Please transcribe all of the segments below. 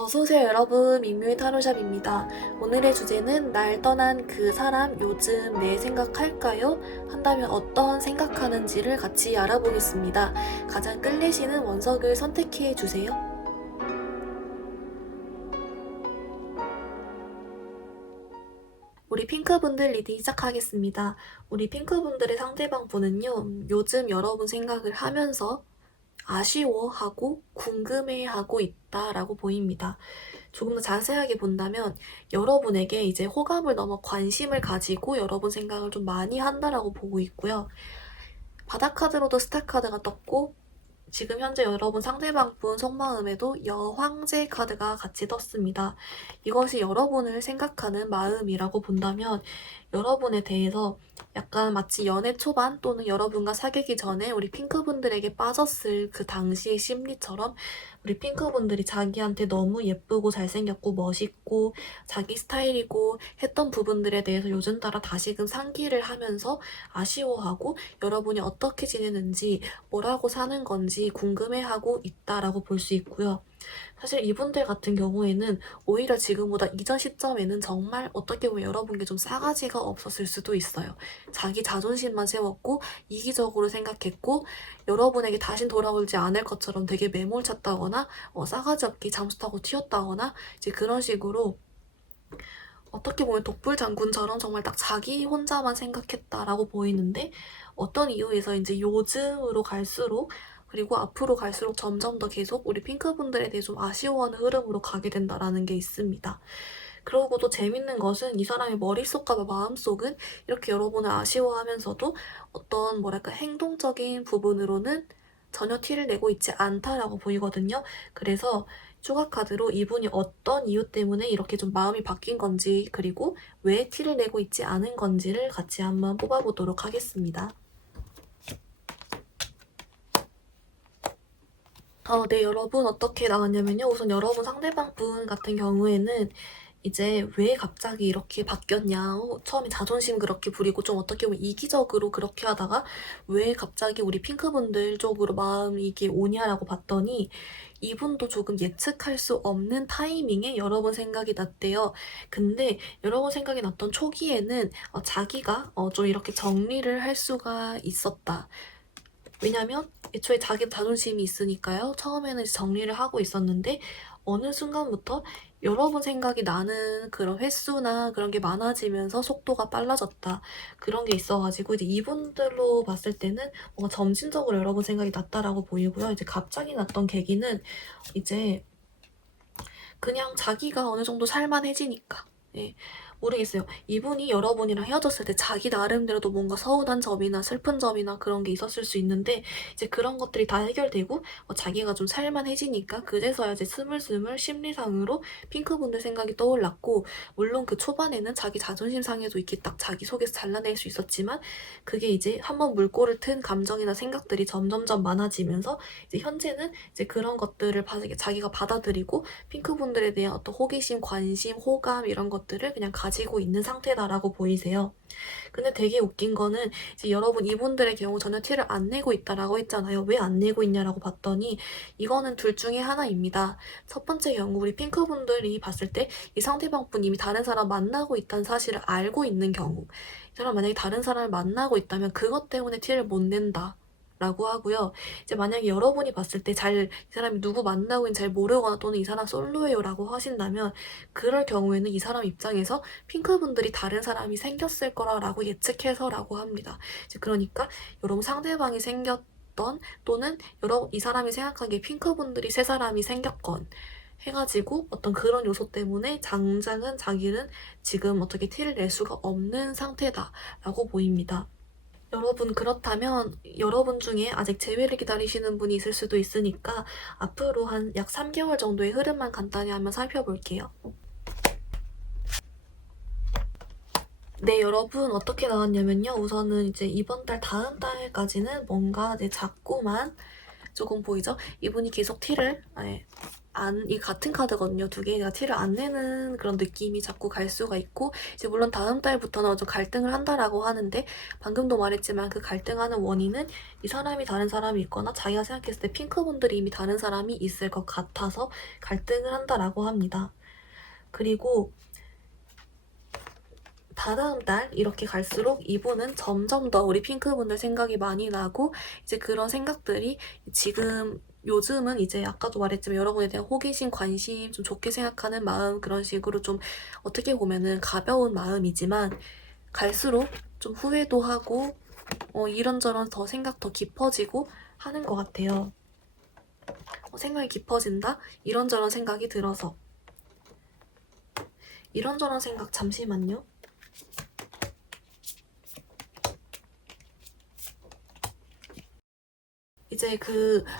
어서오세요 여러분, 민묘의 타로샵입니다. 오늘의 주제는 날 떠난 그 사람 요즘 내 생각할까요? 한다면 어떤 생각하는지를 같이 알아보겠습니다. 가장 끌리시는 원석을 선택해 주세요. 우리 핑크분들 리딩 시작하겠습니다. 우리 핑크분들의 상대방 분은요, 요즘 여러분 생각을 하면서 아쉬워하고 궁금해하고 있다라고 보입니다. 조금 더 자세하게 본다면 여러분에게 이제 호감을 넘어 관심을 가지고 여러분 생각을 좀 많이 한다라고 보고 있고요. 바닥카드로도 스타카드가 떴고 지금 현재 여러분 상대방분 속마음에도 여황제 카드가 같이 떴습니다. 이것이 여러분을 생각하는 마음이라고 본다면 여러분에 대해서 약간 마치 연애 초반 또는 여러분과 사귀기 전에 우리 핑크분들에게 빠졌을 그 당시의 심리처럼 우리 핑크분들이 자기한테 너무 예쁘고 잘생겼고 멋있고 자기 스타일이고 했던 부분들에 대해서 요즘 따라 다시금 상기를 하면서 아쉬워하고 여러분이 어떻게 지내는지 뭐라고 사는 건지 궁금해하고 있다라고 볼 수 있고요. 사실 이분들 같은 경우에는 오히려 지금보다 이전 시점에는 정말 어떻게 보면 여러분께 좀 싸가지가 없었을 수도 있어요. 자기 자존심만 세웠고 이기적으로 생각했고 여러분에게 다신 돌아오지 않을 것처럼 되게 매몰찼다거나 싸가지 없게 잠수 타고 튀었다거나 이제 그런 식으로 어떻게 보면 독불장군처럼 정말 딱 자기 혼자만 생각했다라고 보이는데 어떤 이유에서 이제 요즘으로 갈수록 그리고 앞으로 갈수록 점점 더 계속 우리 핑크분들에 대해 좀 아쉬워하는 흐름으로 가게 된다라는 게 있습니다. 그리고 또 재밌는 것은 이 사람의 머릿속과 마음속은 이렇게 여러분을 아쉬워하면서도 어떤 뭐랄까 행동적인 부분으로는 전혀 티를 내고 있지 않다라고 보이거든요. 그래서 추가 카드로 이분이 어떤 이유 때문에 이렇게 좀 마음이 바뀐 건지 그리고 왜 티를 내고 있지 않은 건지를 같이 한번 뽑아보도록 하겠습니다. 네, 여러분 어떻게 나왔냐면요. 우선 여러분 상대방 분 같은 경우에는 이제 왜 갑자기 이렇게 바뀌었냐. 처음에 자존심 그렇게 부리고 좀 어떻게 보면 이기적으로 그렇게 하다가 왜 갑자기 우리 핑크분들 쪽으로 마음이 이게 오냐라고 봤더니 이분도 조금 예측할 수 없는 타이밍에 여러분 생각이 났대요. 근데 여러분 생각이 났던 초기에는 자기가 좀 이렇게 정리를 할 수가 있었다. 왜냐면 애초에 자기 자존심이 있으니까요. 처음에는 정리를 하고 있었는데 어느 순간부터 여러분 생각이 나는 그런 횟수나 그런 게 많아지면서 속도가 빨라졌다. 그런 게 있어가지고 이제 이분들로 봤을 때는 뭔가 점진적으로 여러분 생각이 났다라고 보이고요. 이제 갑자기 났던 계기는 이제 그냥 자기가 어느 정도 살만해지니까. 예. 모르겠어요. 이분이 여러분이랑 헤어졌을 때 자기 나름대로도 뭔가 서운한 점이나 슬픈 점이나 그런 게 있었을 수 있는데 이제 그런 것들이 다 해결되고 자기가 좀 살만해지니까 그제서야 이제 스물스물 심리상으로 핑크분들 생각이 떠올랐고 물론 그 초반에는 자기 자존심 상해도 이렇게 딱 자기 속에서 잘라낼 수 있었지만 그게 이제 한번 물꼬를 튼 감정이나 생각들이 점점점 많아지면서 이제 현재는 이제 그런 것들을 자기가 받아들이고 핑크분들에 대한 어떤 호기심, 관심, 호감 이런 것들을 그냥 가지고 있는 상태다라고 보이세요. 근데 되게 웃긴 거는 이제 여러분 이분들의 경우 전혀 티를 안 내고 있다라고 했잖아요. 왜 안 내고 있냐라고 봤더니 이거는 둘 중에 하나입니다. 첫 번째 경우 우리 핑크분들이 봤을 때 이 상대방 분 이미 다른 사람 만나고 있다는 사실을 알고 있는 경우 이 사람 만약에 다른 사람을 만나고 있다면 그것 때문에 티를 못 낸다. 라고 하고요. 이제 만약에 여러분이 봤을 때 이 사람이 누구 만나고 있는지 잘 모르거나 또는 이 사람 솔로예요 라고 하신다면 그럴 경우에는 이 사람 입장에서 핑크분들이 다른 사람이 생겼을 거라고 예측해서라고 합니다. 이제 그러니까 여러분 상대방이 생겼던 또는 이 사람이 생각하기에 핑크분들이 세 사람이 생겼건 해가지고 어떤 그런 요소 때문에 장장은 자기는 지금 어떻게 티를 낼 수가 없는 상태다라고 보입니다. 여러분 그렇다면 여러분 중에 아직 재회를 기다리시는 분이 있을 수도 있으니까 앞으로 한 약 3개월 정도의 흐름만 간단히 한번 살펴볼게요. 네, 여러분 어떻게 나왔냐면요. 우선은 이제 이번 달 다음 달까지는 뭔가 이제 자꾸만 조금 보이죠? 이분이 계속 티를 이 같은 카드거든요. 두 개가 티를 안 내는 그런 느낌이 자꾸 갈 수가 있고, 이제 물론 다음 달부터는 좀 갈등을 한다라고 하는데, 방금도 말했지만 그 갈등하는 원인은 이 사람이 다른 사람이 있거나 자기가 생각했을 때 핑크분들이 이미 다른 사람이 있을 것 같아서 갈등을 한다라고 합니다. 그리고 다다음 달 이렇게 갈수록 이분은 점점 더 우리 핑크분들 생각이 많이 나고, 이제 그런 생각들이 지금 요즘은 이제 아까도 말했지만 여러분에 대한 호기심, 관심, 좀 좋게 생각하는 마음, 그런 식으로 좀 어떻게 보면은 가벼운 마음이지만 갈수록 좀 후회도 하고 이런저런 더 생각 더 깊어지고 하는 것 같아요. 생각이 깊어진다? 이런저런 생각이 들어서. 이런저런 생각 잠시만요. 이제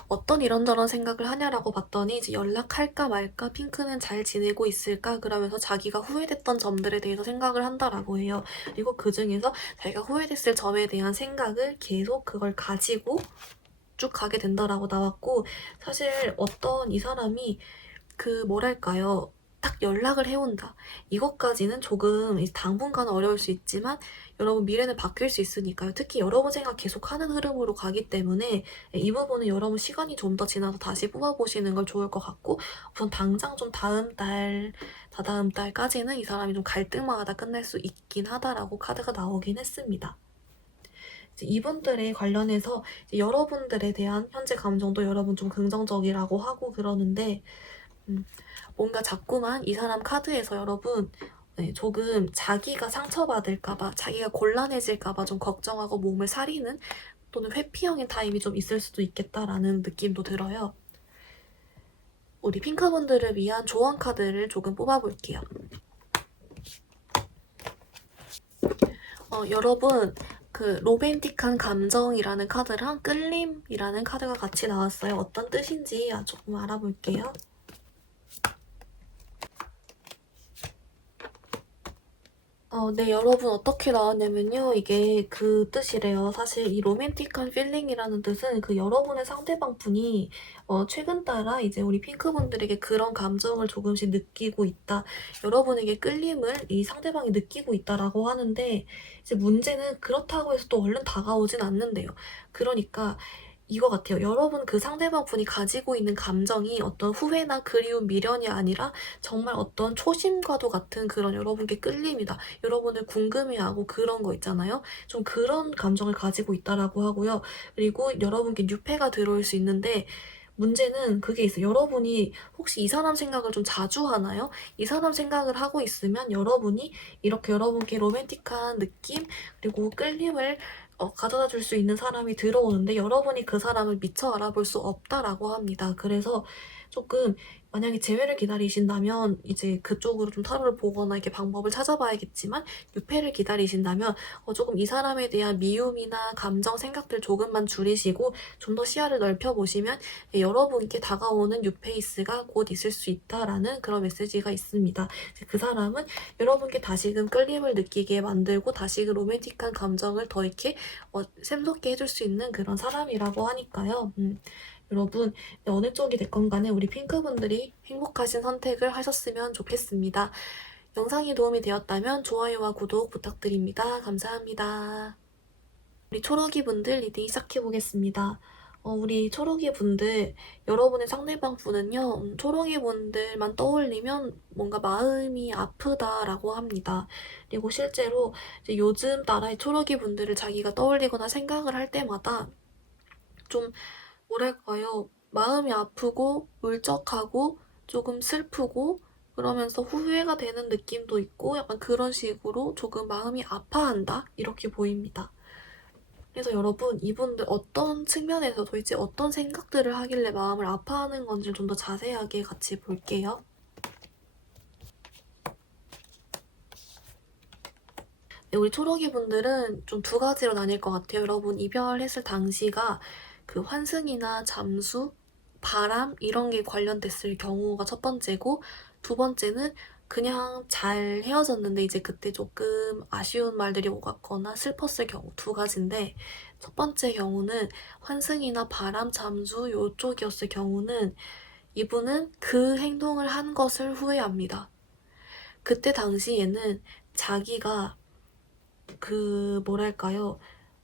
어떤 이런저런 생각을 하냐라고 봤더니 이제 연락할까 말까, 핑크는 잘 지내고 있을까, 그러면서 자기가 후회됐던 점들에 대해서 생각을 한다라고 해요. 그리고 그 중에서 자기가 후회됐을 점에 대한 생각을 계속 그걸 가지고 쭉 가게 된다라고 나왔고, 사실 어떤 이 사람이 뭐랄까요, 딱 연락을 해온다, 이것까지는 조금 당분간은 어려울 수 있지만 여러분 미래는 바뀔 수 있으니까요. 특히 여러분 생각 계속 하는 흐름으로 가기 때문에 이 부분은 여러분 시간이 좀 더 지나서 다시 뽑아보시는 걸 좋을 것 같고, 우선 당장 좀 다다음 달까지는 이 사람이 좀 갈등마다 끝낼 수 있긴 하다라고 카드가 나오긴 했습니다. 이분들에 관련해서 여러분들에 대한 현재 감정도 여러분 좀 긍정적이라고 하고 그러는데, 뭔가 자꾸만 이 사람 카드에서 여러분 조금 자기가 상처받을까봐, 자기가 곤란해질까봐 좀 걱정하고 몸을 사리는, 또는 회피형인 타입이 좀 있을 수도 있겠다라는 느낌도 들어요. 우리 핑크분들을 위한 조언 카드를 조금 뽑아볼게요. 여러분, 로맨틱한 감정이라는 카드랑 끌림이라는 카드가 같이 나왔어요. 어떤 뜻인지 조금 알아볼게요. 네, 여러분 어떻게 나왔냐면요. 이게 그 뜻이래요. 사실 이 로맨틱한 필링이라는 뜻은 여러분의 상대방 분이 최근 따라 이제 우리 핑크분들에게 그런 감정을 조금씩 느끼고 있다, 여러분에게 끌림을 이 상대방이 느끼고 있다라고 하는데, 이제 문제는 그렇다고 해서 또 얼른 다가오진 않는데요. 그러니까 이거 같아요. 여러분 상대방 분이 가지고 있는 감정이 어떤 후회나 그리움, 미련이 아니라 정말 어떤 초심과도 같은 그런 여러분께 끌림이다, 여러분을 궁금해하고 그런 거 있잖아요. 좀 그런 감정을 가지고 있다라고 하고요. 그리고 여러분께 유패가 들어올 수 있는데, 문제는 그게 있어요. 여러분이 혹시 이 사람 생각을 좀 자주 하나요? 이 사람 생각을 하고 있으면 여러분이 이렇게 여러분께 로맨틱한 느낌, 그리고 끌림을 가져다 줄 수 있는 사람이 들어오는데, 여러분이 그 사람을 미처 알아볼 수 없다라고 합니다. 그래서 조금, 만약에 재회를 기다리신다면 이제 그쪽으로 좀 타로를 보거나 이렇게 방법을 찾아봐야겠지만, 유패를 기다리신다면 조금 이 사람에 대한 미움이나 감정, 생각들 조금만 줄이시고 좀 더 시야를 넓혀보시면 여러분께 다가오는 뉴페이스가 곧 있을 수 있다라는 그런 메시지가 있습니다. 그 사람은 여러분께 다시금 끌림을 느끼게 만들고 다시금 로맨틱한 감정을 더 이렇게 샘솟게 해줄 수 있는 그런 사람이라고 하니까요. 여러분, 어느 쪽이 됐건 간에 우리 핑크분들이 행복하신 선택을 하셨으면 좋겠습니다. 영상이 도움이 되었다면 좋아요와 구독 부탁드립니다. 감사합니다. 우리 초록이 분들 리딩 시작해보겠습니다. 우리 초록이 분들, 여러분의 상대방 분은요, 초록이 분들만 떠올리면 뭔가 마음이 아프다라고 합니다. 그리고 실제로 이제 요즘 나라의 초록이 분들을 자기가 떠올리거나 생각을 할 때마다 좀, 뭐랄까요, 마음이 아프고 울적하고 조금 슬프고 그러면서 후회가 되는 느낌도 있고, 약간 그런 식으로 조금 마음이 아파한다, 이렇게 보입니다. 그래서 여러분, 이분들 어떤 측면에서 도대체 어떤 생각들을 하길래 마음을 아파하는 건지를 좀 더 자세하게 같이 볼게요. 네, 우리 초록이 분들은 좀 두 가지로 나뉠 것 같아요. 여러분, 이별했을 당시가 환승이나 잠수, 바람 이런 게 관련됐을 경우가 첫 번째고, 두 번째는 그냥 잘 헤어졌는데 이제 그때 조금 아쉬운 말들이 오갔거나 슬펐을 경우, 두 가지인데, 첫 번째 경우는 환승이나 바람, 잠수 요쪽이었을 경우는 이분은 그 행동을 한 것을 후회합니다. 그때 당시에는 자기가 뭐랄까요.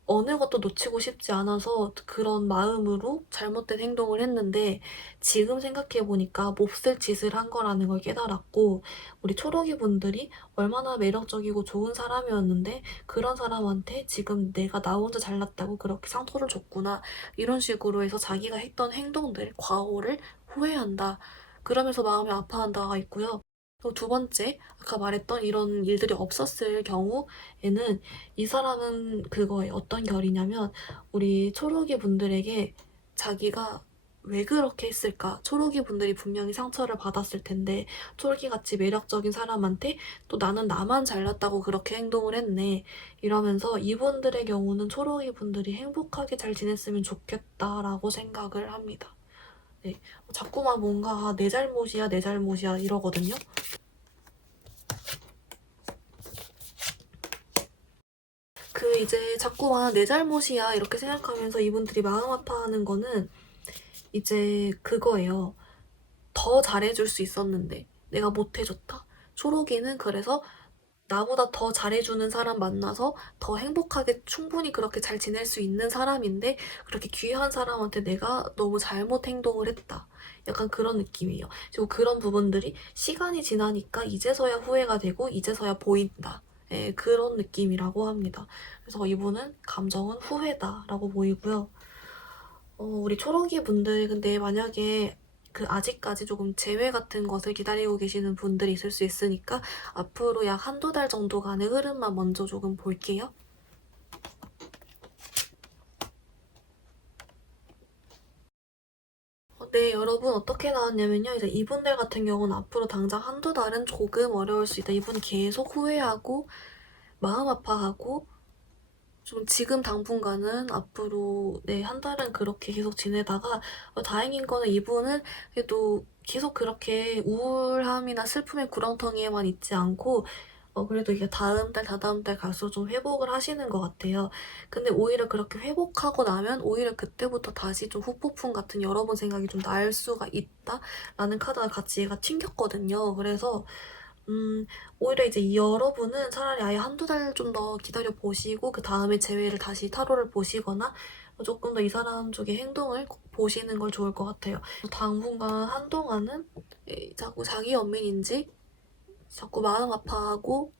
어느 것도 놓치고 싶지 않아서 그런 마음으로 잘못된 행동을 했는데 지금 생각해보니까 몹쓸 짓을 한 거라는 걸 깨달았고 우리 초록이 분들이 얼마나 매력적이고 좋은 사람이었는데 그런 사람한테 지금 내가 나 혼자 잘났다고 그렇게 상처를 줬구나 이런 식으로 해서 자기가 했던 행동들, 과오를 후회한다. 그러면서 마음이 아파한다가 있고요. 또 두 번째, 아까 말했던 이런 일들이 없었을 경우에는 이 사람은 그거예요. 어떤 결이냐면 우리 초록이 분들에게 자기가 왜 그렇게 했을까? 초록이 분들이 분명히 상처를 받았을 텐데 초록이 같이 매력적인 사람한테 또 나는 나만 잘났다고 그렇게 행동을 했네. 이러면서 이분들의 경우는 초록이 분들이 행복하게 잘 지냈으면 좋겠다라고 생각을 합니다. 네. 자꾸만 뭔가 내 잘못이야, 내 잘못이야 이러거든요. 이제 자꾸만 내 잘못이야 이렇게 생각하면서 이분들이 마음 아파하는 거는 이제 그거예요. 더 잘해줄 수 있었는데 내가 못해줬다. 초록이는 그래서 나보다 더 잘해주는 사람 만나서 더 행복하게 충분히 그렇게 잘 지낼 수 있는 사람인데 그렇게 귀한 사람한테 내가 너무 잘못 행동을 했다. 약간 그런 느낌이에요. 그리고 그런 부분들이 시간이 지나니까 이제서야 후회가 되고 이제서야 보인다. 예, 그런 느낌이라고 합니다. 그래서 이분은 감정은 후회다라고 보이고요. 우리 초록이 분들 근데 만약에 아직까지 조금 재회 같은 것을 기다리고 계시는 분들이 있을 수 있으니까 앞으로 약 한두 달 정도간의 흐름만 먼저 조금 볼게요. 네, 여러분 어떻게 나왔냐면요. 이제 이분들 같은 경우는 앞으로 당장 한두 달은 조금 어려울 수 있다. 이분 계속 후회하고 마음 아파하고 좀 지금 당분간은 앞으로 네, 한 달은 그렇게 계속 지내다가 다행인 거는 이분은 그래도 계속 그렇게 우울함이나 슬픔의 구렁텅이에만 있지 않고 그래도 이게 다음 달, 다다음 달 갈수록 좀 회복을 하시는 것 같아요. 근데 오히려 그렇게 회복하고 나면 오히려 그때부터 다시 좀 후폭풍 같은 여러분 생각이 좀 날 수가 있다라는 카드가 같이 얘가 튕겼거든요. 그래서 오히려 이제 여러분은 차라리 아예 한두 달 좀 더 기다려 보시고 그 다음에 재회를 다시 타로를 보시거나 조금 더 이 사람 쪽의 행동을 보시는 걸 좋을 것 같아요. 당분간 한동안은 자꾸 자기 연민인지 자꾸 마음 아파하고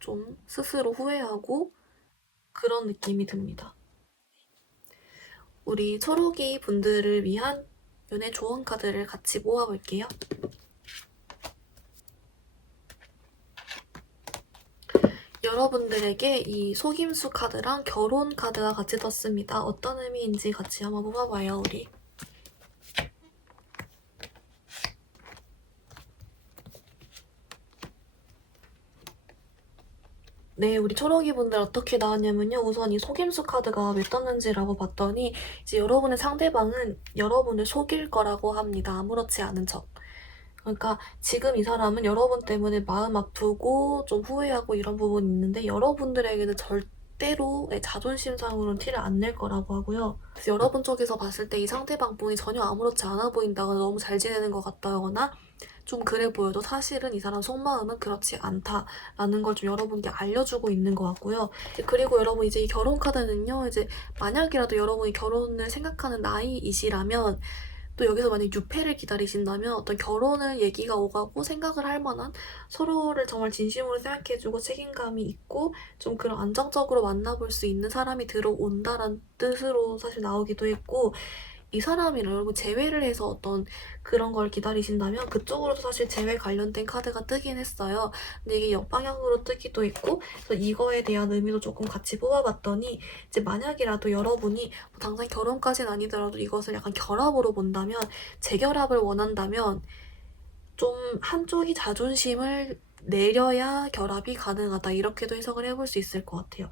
좀 스스로 후회하고 그런 느낌이 듭니다. 우리 초록이 분들을 위한 연애 조언 카드를 같이 모아볼게요. 여러분들에게 이 속임수 카드랑 결혼 카드가 같이 떴습니다. 어떤 의미인지 같이 한번 뽑아봐요, 우리. 네, 우리 초록이 분들 어떻게 나왔냐면요. 우선 이 속임수 카드가 왜 떴는지라고 봤더니 이제 여러분의 상대방은 여러분을 속일 거라고 합니다. 아무렇지 않은 척. 그러니까 지금 이 사람은 여러분 때문에 마음 아프고 좀 후회하고 이런 부분이 있는데 여러분들에게는 절대로 자존심상으로는 티를 안 낼 거라고 하고요. 그래서 여러분 쪽에서 봤을 때 이 상대방 분이 전혀 아무렇지 않아 보인다거나 너무 잘 지내는 것 같다거나 좀 그래 보여도 사실은 이 사람 속마음은 그렇지 않다라는 걸 좀 여러분께 알려주고 있는 것 같고요. 그리고 여러분 이제 이 결혼 카드는요. 이제 만약이라도 여러분이 결혼을 생각하는 나이이시라면 또 여기서 만약 유패를 기다리신다면 어떤 결혼을 얘기가 오가고 생각을 할 만한 서로를 정말 진심으로 생각해주고 책임감이 있고 좀 그런 안정적으로 만나볼 수 있는 사람이 들어온다란 뜻으로 사실 나오기도 했고 이 사람이랑 여러분 재회를 해서 어떤 그런 걸 기다리신다면 그쪽으로도 사실 재회 관련된 카드가 뜨긴 했어요. 근데 이게 역방향으로 뜨기도 있고 그래서 이거에 대한 의미도 조금 같이 뽑아봤더니 이제 만약이라도 여러분이 뭐 당장 결혼까지는 아니더라도 이것을 약간 결합으로 본다면 재결합을 원한다면 좀 한쪽이 자존심을 내려야 결합이 가능하다 이렇게도 해석을 해볼 수 있을 것 같아요.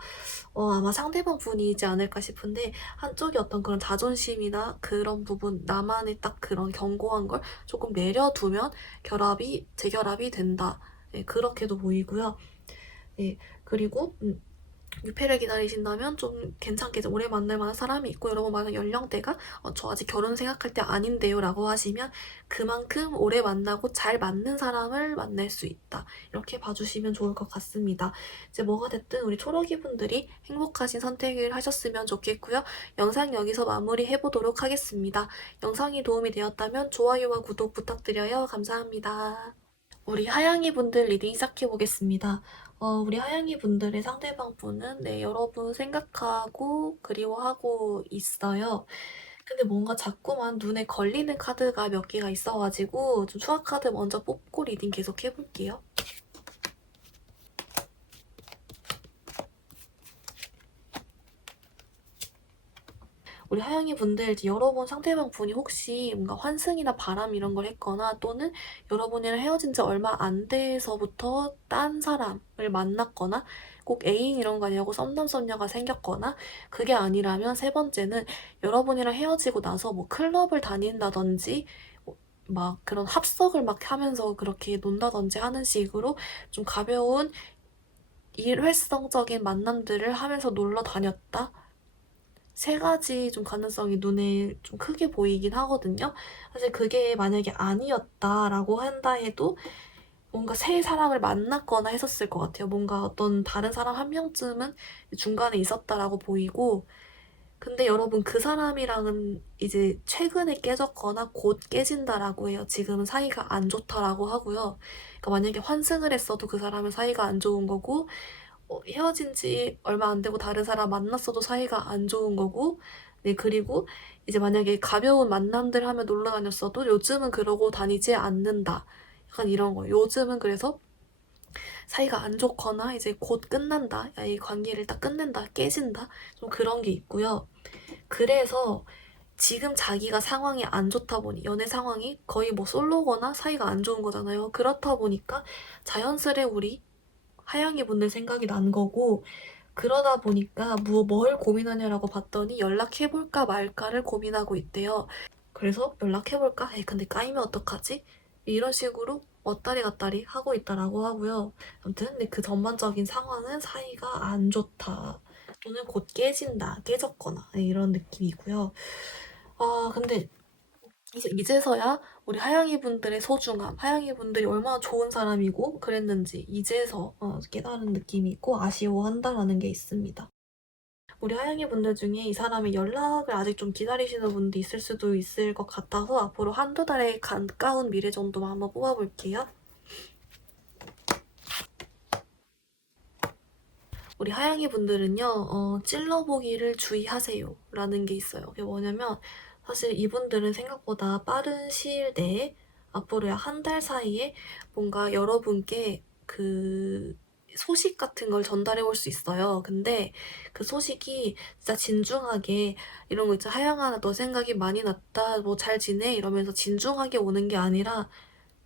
아마 상대방 분이지 않을까 싶은데 한쪽이 어떤 그런 자존심이나 그런 부분 나만의 딱 그런 견고한 걸 조금 내려두면 재결합이 된다. 네, 그렇게도 보이고요. 네, 그리고 유패를 기다리신다면 좀 괜찮게 오래 만날 만한 사람이 있고, 여러분 만약 연령대가 저 아직 결혼 생각할 때 아닌데요 라고 하시면 그만큼 오래 만나고 잘 맞는 사람을 만날 수 있다, 이렇게 봐주시면 좋을 것 같습니다. 이제 뭐가 됐든 우리 초록이 분들이 행복하신 선택을 하셨으면 좋겠고요. 영상 여기서 마무리해보도록 하겠습니다. 영상이 도움이 되었다면 좋아요와 구독 부탁드려요. 감사합니다. 우리 하양이 분들 리딩 시작해보겠습니다. 우리 하양이 분들의 상대방 분은 여러분 생각하고 그리워하고 있어요. 근데 뭔가 자꾸만 눈에 걸리는 카드가 몇 개가 있어가지고 좀 추가 카드 먼저 뽑고 리딩 계속 해볼게요. 우리 하양이 분들, 여러분 상대방 분이 혹시 뭔가 환승이나 바람 이런 걸 했거나, 또는 여러분이랑 헤어진 지 얼마 안 돼서부터 딴 사람을 만났거나, 꼭 애인 이런 거 아니고 썸남 썸녀가 생겼거나, 그게 아니라면 세 번째는 여러분이랑 헤어지고 나서 뭐 클럽을 다닌다든지 막 그런 합석을 막 하면서 그렇게 논다든지 하는 식으로 좀 가벼운 일회성적인 만남들을 하면서 놀러 다녔다, 세 가지 좀 가능성이 눈에 좀 크게 보이긴 하거든요. 사실 그게 만약에 아니었다라고 한다 해도 뭔가 새 사람을 만났거나 했었을 것 같아요. 뭔가 어떤 다른 사람 한 명쯤은 중간에 있었다라고 보이고, 근데 여러분 그 사람이랑은 이제 최근에 깨졌거나 곧 깨진다라고 해요. 지금은 사이가 안 좋다라고 하고요. 그러니까 만약에 환승을 했어도 그 사람은 사이가 안 좋은 거고, 헤어진 지 얼마 안 되고 다른 사람 만났어도 사이가 안 좋은 거고, 네, 그리고 이제 만약에 가벼운 만남들 하며 놀러 다녔어도 요즘은 그러고 다니지 않는다, 약간 이런 거예요. 요즘은 그래서 사이가 안 좋거나 이제 곧 끝난다, 야, 이 관계를 딱 끝낸다, 깨진다, 좀 그런 게 있고요. 그래서 지금 자기가 상황이 안 좋다 보니, 연애 상황이 거의 뭐 솔로거나 사이가 안 좋은 거잖아요. 그렇다 보니까 자연스레 우리 하양이 분들 생각이 난 거고, 그러다 보니까 뭘 고민하냐라고 봤더니 연락해볼까 말까를 고민하고 있대요. 그래서 연락해볼까? 에이, 근데 까이면 어떡하지? 이런 식으로 왔다리 갔다리 하고 있다라고 하고요. 아무튼 근데 그 전반적인 상황은 사이가 안 좋다, 또는 곧 깨진다, 깨졌거나 이런 느낌이고요. 근데 이제서야 우리 하양이 분들의 소중함, 하양이 분들이 얼마나 좋은 사람이고 그랬는지 이제서 깨달은 느낌이 있고 아쉬워한다라는 게 있습니다. 우리 하양이 분들 중에 이 사람의 연락을 아직 좀 기다리시는 분도 있을 수도 있을 것 같아서 앞으로 한두 달에 가까운 미래 정도만 한번 뽑아볼게요. 우리 하양이 분들은요, 찔러보기를 주의하세요 라는 게 있어요. 그게 뭐냐면, 사실 이분들은 생각보다 빠른 시일 내에, 앞으로 약 한 달 사이에 뭔가 여러분께 그 소식 같은 걸 전달해 올 수 있어요. 근데 그 소식이 진짜 진중하게, 이런 거 있죠. 하양아, 너 생각이 많이 났다, 뭐 잘 지내? 이러면서 진중하게 오는 게 아니라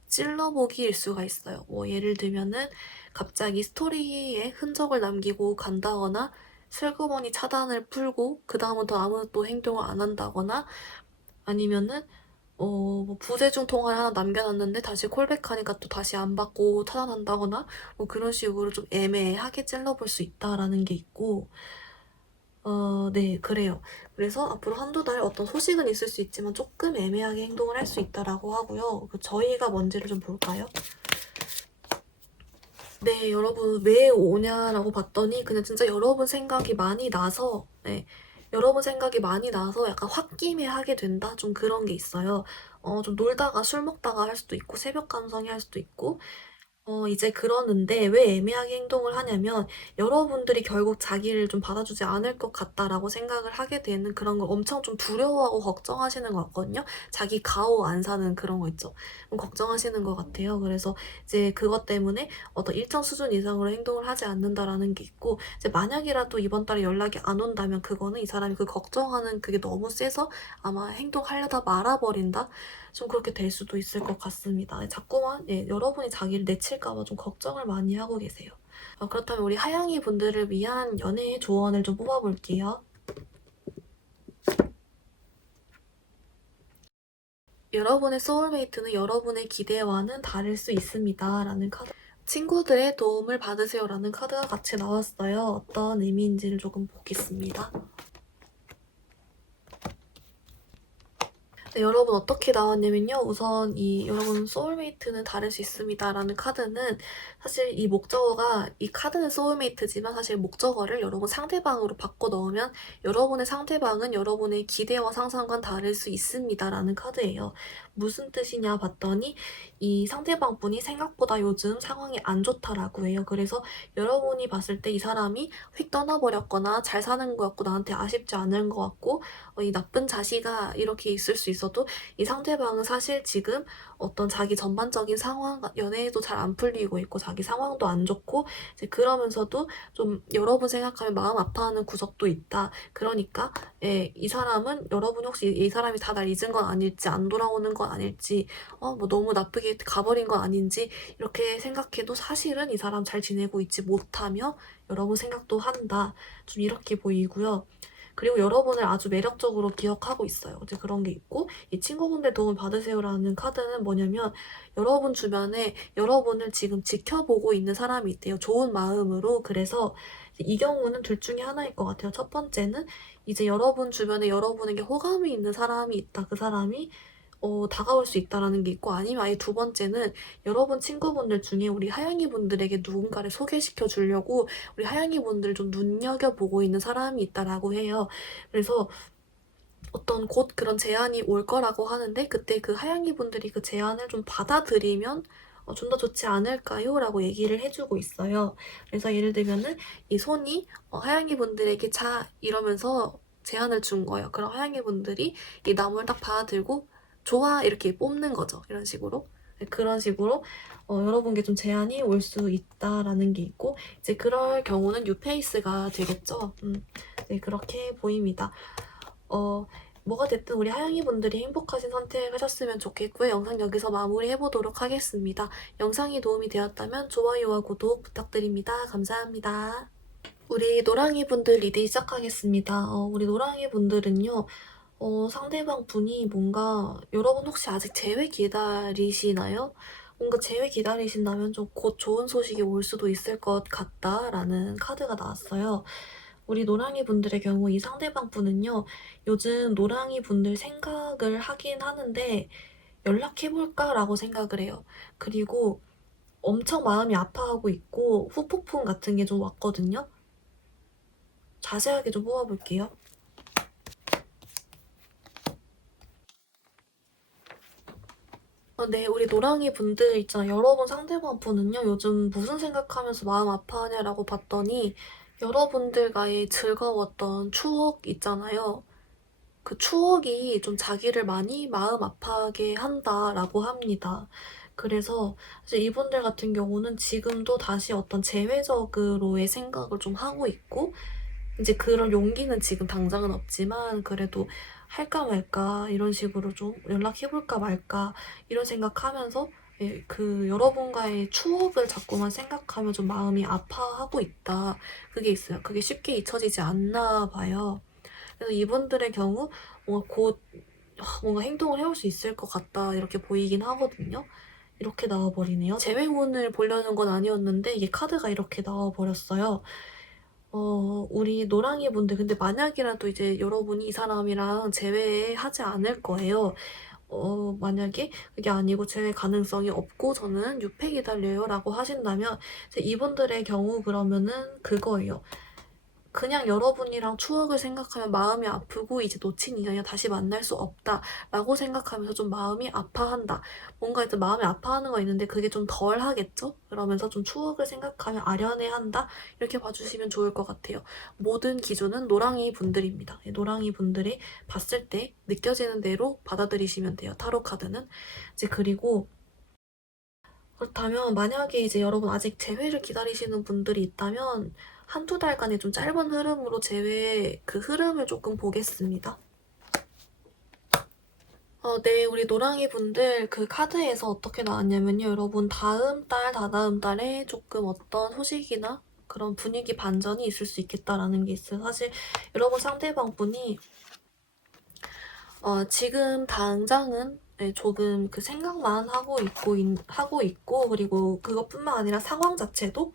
찔러보기일 수가 있어요. 뭐 예를 들면은 갑자기 스토리에 흔적을 남기고 간다거나, 슬그머니 차단을 풀고 그 다음부터 아무 또 행동을 안 한다거나, 아니면은 뭐 부재중 통화를 하나 남겨놨는데 다시 콜백하니까 또 다시 안 받고 차단한다거나, 뭐 그런 식으로 좀 애매하게 찔러볼 수 있다라는 게 있고, 네, 그래요. 그래서 앞으로 한두 달 어떤 소식은 있을 수 있지만 조금 애매하게 행동을 할 수 있다라고 하고요. 저희가 뭔지를 좀 볼까요? 네, 여러분 왜 오냐라고 봤더니 그냥 진짜 여러분 생각이 많이 나서, 네, 여러분 생각이 많이 나서 약간 홧김에 하게 된다? 좀 그런 게 있어요. 좀 놀다가 술 먹다가 할 수도 있고, 새벽 감성이 할 수도 있고, 이제 그러는데 왜 애매하게 행동을 하냐면, 여러분들이 결국 자기를 좀 받아주지 않을 것 같다라고 생각을 하게 되는 그런 걸 엄청 좀 두려워하고 걱정하시는 것 같거든요. 자기 가오 안 사는 그런 거 있죠. 좀 걱정하시는 것 같아요. 그래서 이제 그것 때문에 어떤 일정 수준 이상으로 행동을 하지 않는다라는 게 있고, 이제 만약이라도 이번 달에 연락이 안 온다면 그거는 이 사람이 그 걱정하는 그게 너무 세서 아마 행동하려다 말아버린다? 좀 그렇게 될 수도 있을 것 같습니다. 자꾸만 여러분이 자기를 내칠까봐 좀 걱정을 많이 하고 계세요. 그렇다면 우리 하양이 분들을 위한 연애의 조언을 좀 뽑아볼게요. 여러분의 소울메이트는 여러분의 기대와는 다를 수 있습니다 라는 카드. 친구들의 도움을 받으세요라는 카드가 같이 나왔어요. 어떤 의미인지를 조금 보겠습니다. 네, 여러분 어떻게 나왔냐면요. 우선 여러분 소울메이트는 다를 수 있습니다라는 카드는 사실 이 목적어가 이 카드는 소울메이트지만 사실 목적어를 여러분 상대방으로 바꿔 넣으면 여러분의 상대방은 여러분의 기대와 상상과는 다를 수 있습니다라는 카드예요. 무슨 뜻이냐 봤더니 이 상대방 분이 생각보다 요즘 상황이 안 좋다라고 해요. 그래서 여러분이 봤을 때 이 사람이 휙 떠나버렸거나 잘 사는 것 같고 나한테 아쉽지 않은 것 같고 이 나쁜 자시가 이렇게 있을 수 있어도 이 상대방은 사실 지금 어떤 자기 전반적인 상황, 연애도 잘 안 풀리고 있고 자기 상황도 안 좋고 이제 그러면서도 좀 여러분 생각하면 마음 아파하는 구석도 있다. 그러니까 이 사람은 여러분이 혹시 이 사람이 다 날 잊은 건 아닐지 안 돌아오는 건 아닐지 뭐 너무 나쁘게 가버린 건 아닌지 이렇게 생각해도 사실은 이 사람 잘 지내고 있지 못하며 여러분 생각도 한다. 좀 이렇게 보이고요. 그리고 여러분을 아주 매력적으로 기억하고 있어요. 이제 그런 게 있고 이 친구분들 도움 받으세요라는 카드는 뭐냐면 여러분 주변에 여러분을 지금 지켜보고 있는 사람이 있대요. 좋은 마음으로. 그래서 이 경우는 둘 중에 하나일 것 같아요. 첫 번째는 이제 여러분 주변에 여러분에게 호감이 있는 사람이 있다. 그 사람이 다가올 수 있다라는 게 있고 아니면 아예 두 번째는 여러분 친구분들 중에 우리 하양이 분들에게 누군가를 소개시켜 주려고 우리 하양이 분들을 좀 눈여겨보고 있는 사람이 있다라고 해요. 그래서 어떤 곧 그런 제안이 올 거라고 하는데 그때 그 하양이 분들이 그 제안을 좀 받아들이면 좀 더 좋지 않을까요? 라고 얘기를 해주고 있어요. 그래서 예를 들면은 이 손이 하양이 분들에게 자 이러면서 제안을 준 거예요. 그럼 하양이 분들이 이 나무를 딱 받아들고 좋아 이렇게 뽑는 거죠. 이런 식으로. 네, 그런 식으로 여러분께 좀 제안이 올 수 있다라는 게 있고 이제 그럴 경우는 뉴페이스가 되겠죠. 네, 그렇게 보입니다. 뭐가 됐든 우리 하영이 분들이 행복하신 선택을 하셨으면 좋겠고요. 영상 여기서 마무리해보도록 하겠습니다. 영상이 도움이 되었다면 좋아요와 구독 부탁드립니다. 감사합니다. 우리 노랑이 분들 리딩 시작하겠습니다. 우리 노랑이 분들은요. 상대방 분이 뭔가 여러분 혹시 아직 재회 기다리시나요? 뭔가 재회 기다리신다면 좀 곧 좋은 소식이 올 수도 있을 것 같다라는 카드가 나왔어요. 우리 노랑이 분들의 경우 이 상대방 분은요. 요즘 노랑이 분들 생각을 하긴 하는데 연락해볼까라고 생각을 해요. 그리고 엄청 마음이 아파하고 있고 후폭풍 같은 게 좀 왔거든요. 자세하게 좀 뽑아볼게요. 네, 우리 노랑이 분들 있잖아요. 여러분 상대방 분은요, 요즘 무슨 생각하면서 마음 아파하냐라고 봤더니 여러분들과의 즐거웠던 추억 있잖아요. 그 추억이 좀 자기를 많이 마음 아파하게 한다라고 합니다. 그래서 사실 이분들 같은 경우는 지금도 다시 어떤 재회적으로의 생각을 좀 하고 있고 이제 그럴 용기는 지금 당장은 없지만 그래도 할까 말까 이런 식으로 좀 연락해볼까 말까 이런 생각하면서 그 여러분과의 추억을 자꾸만 생각하면 좀 마음이 아파하고 있다. 그게 있어요. 그게 쉽게 잊혀지지 않나 봐요. 그래서 이분들의 경우 뭔가 행동을 해올 수 있을 것 같다 이렇게 보이긴 하거든요. 이렇게 나와버리네요. 재회운을 보려는 건 아니었는데 이게 카드가 이렇게 나와버렸어요. 우리 노랑이 분들 근데 만약이라도 이제 여러분이 이 사람이랑 재회하지 않을 거예요. 만약에 그게 아니고 재회 가능성이 없고 저는 6회 기다려요 라고 하신다면 이분들의 경우 그러면은 그거예요. 그냥 여러분이랑 추억을 생각하면 마음이 아프고 이제 놓친 인연이 다시 만날 수 없다라고 생각하면서 좀 마음이 아파한다. 뭔가 이제 마음이 아파하는 거 있는데 그게 좀 덜 하겠죠? 그러면서 좀 추억을 생각하면 아련해한다? 이렇게 봐주시면 좋을 것 같아요. 모든 기준은 노랑이 분들입니다. 노랑이 분들이 봤을 때 느껴지는 대로 받아들이시면 돼요. 타로 카드는. 이제 그리고 그렇다면 만약에 이제 여러분 아직 재회를 기다리시는 분들이 있다면 한두 달간의 좀 짧은 흐름으로 재회 그 흐름을 조금 보겠습니다. 네, 우리 노랑이 분들 그 카드에서 어떻게 나왔냐면요. 여러분 다음 달, 다다음 달에 조금 어떤 소식이나 그런 분위기 반전이 있을 수 있겠다라는 게 있어요. 사실 여러분 상대방 분이 지금 당장은 네, 조금 그 생각만 하고 있고, 그리고 그것뿐만 아니라 상황 자체도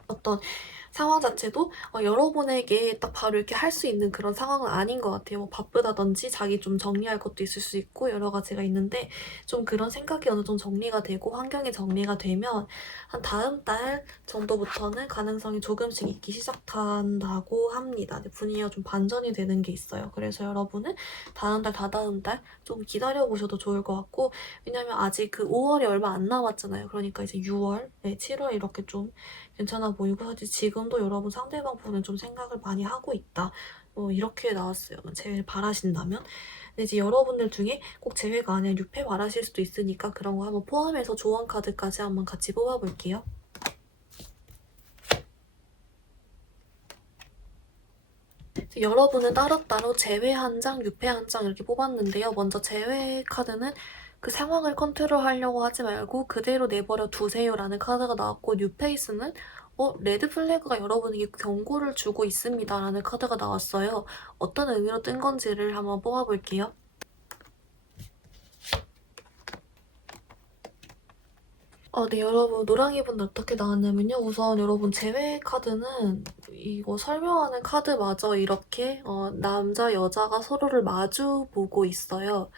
여러분에게 딱 바로 이렇게 할 수 있는 그런 상황은 아닌 것 같아요. 뭐 바쁘다든지 자기 좀 정리할 것도 있을 수 있고 여러 가지가 있는데, 좀 그런 생각이 어느 정도 정리가 되고 환경이 정리가 되면 한 다음 달 정도부터는 가능성이 조금씩 있기 시작한다고 합니다. 분위기가 좀 반전이 되는 게 있어요. 그래서 여러분은 다음 달, 다다음 달 좀 기다려보셔도 좋을 것 같고, 왜냐면 아직 그 5월이 얼마 안 남았잖아요. 그러니까 이제 6월, 네, 7월 이렇게 좀 괜찮아 보이고, 사실 지금도 여러분 상대방 보는 좀 생각을 많이 하고 있다. 이렇게 나왔어요. 제일 바라신다면. 근데 이제 여러분들 중에 꼭 제외가 아니라 6패 바라실 수도 있으니까 그런 거 한번 포함해서 조언 카드까지 한번 같이 뽑아볼게요. 여러분은 따로따로 제외 한 장, 유패 한 장 이렇게 뽑았는데요. 먼저 제외 카드는 그 상황을 컨트롤하려고 하지 말고 그대로 내버려 두세요라는 카드가 나왔고, 뉴페이스는 레드 플래그가 여러분에게 경고를 주고 있습니다 라는 카드가 나왔어요. 어떤 의미로 뜬 건지를 한번 뽑아볼게요. 네, 여러분, 노랑이분 어떻게 나왔냐면요. 우선 여러분, 제외 카드는 이거 설명하는 카드마저 이렇게 남자, 여자가 서로를 마주 보고 있어요.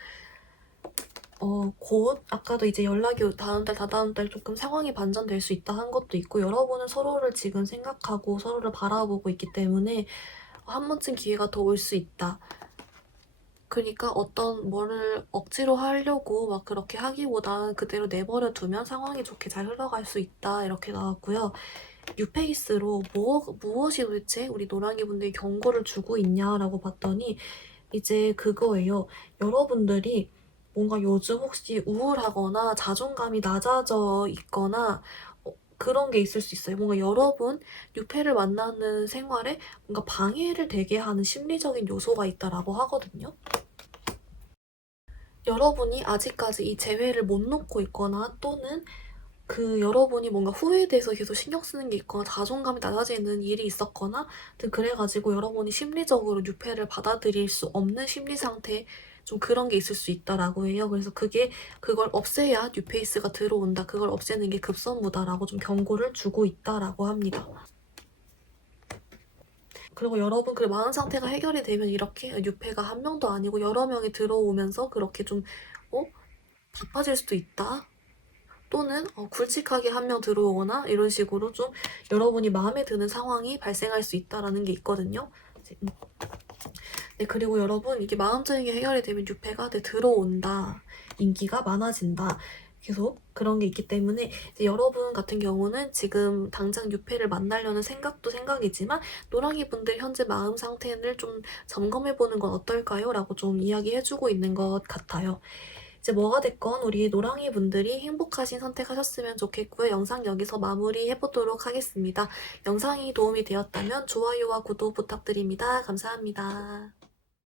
곧 아까도 이제 연락이 다음 달, 다다음 달 조금 상황이 반전될 수 있다 한 것도 있고, 여러분은 서로를 지금 생각하고 서로를 바라보고 있기 때문에 한 번쯤 기회가 더 올 수 있다. 그러니까 어떤 뭐를 억지로 하려고 막 그렇게 하기보다는 그대로 내버려 두면 상황이 좋게 잘 흘러갈 수 있다 이렇게 나왔고요. 뉴페이스로 무엇이 도대체 우리 노랑이 분들이 경고를 주고 있냐라고 봤더니 이제 그거예요. 여러분들이 뭔가 요즘 혹시 우울하거나 자존감이 낮아져 있거나 그런 게 있을 수 있어요. 뭔가 여러분 뉴페를 만나는 생활에 뭔가 방해를 되게 하는 심리적인 요소가 있다라고 하거든요. 여러분이 아직까지 이 재회를 못 놓고 있거나, 또는 그 여러분이 뭔가 후회에 대해서 계속 신경 쓰는 게 있거나 자존감이 낮아지는 일이 있었거나, 그래가지고 여러분이 심리적으로 뉴페를 받아들일 수 없는 심리 상태, 좀 그런 게 있을 수 있다라고 해요. 그래서 그걸 없애야 뉴페이스가 들어온다, 그걸 없애는 게 급선무다라고 좀 경고를 주고 있다라고 합니다. 그리고 여러분 그 마음 상태가 해결이 되면 이렇게 뉴페가 한 명도 아니고 여러 명이 들어오면서 그렇게 좀 바빠질 수도 있다. 또는 굵직하게 한 명 들어오거나 이런 식으로 좀 여러분이 마음에 드는 상황이 발생할 수 있다라는 게 있거든요. 네, 그리고 여러분 이게 마음적인 게 해결이 되면 뉴페가 들어온다. 인기가 많아진다. 계속 그런 게 있기 때문에 이제 여러분 같은 경우는 지금 당장 뉴페를 만나려는 생각도 생각이지만, 노랑이 분들 현재 마음 상태를 좀 점검해보는 건 어떨까요? 라고 좀 이야기해주고 있는 것 같아요. 이제 뭐가 됐건 우리 노랑이 분들이 행복하신 선택하셨으면 좋겠고요. 영상 여기서 마무리해보도록 하겠습니다. 영상이 도움이 되었다면 좋아요와 구독 부탁드립니다. 감사합니다.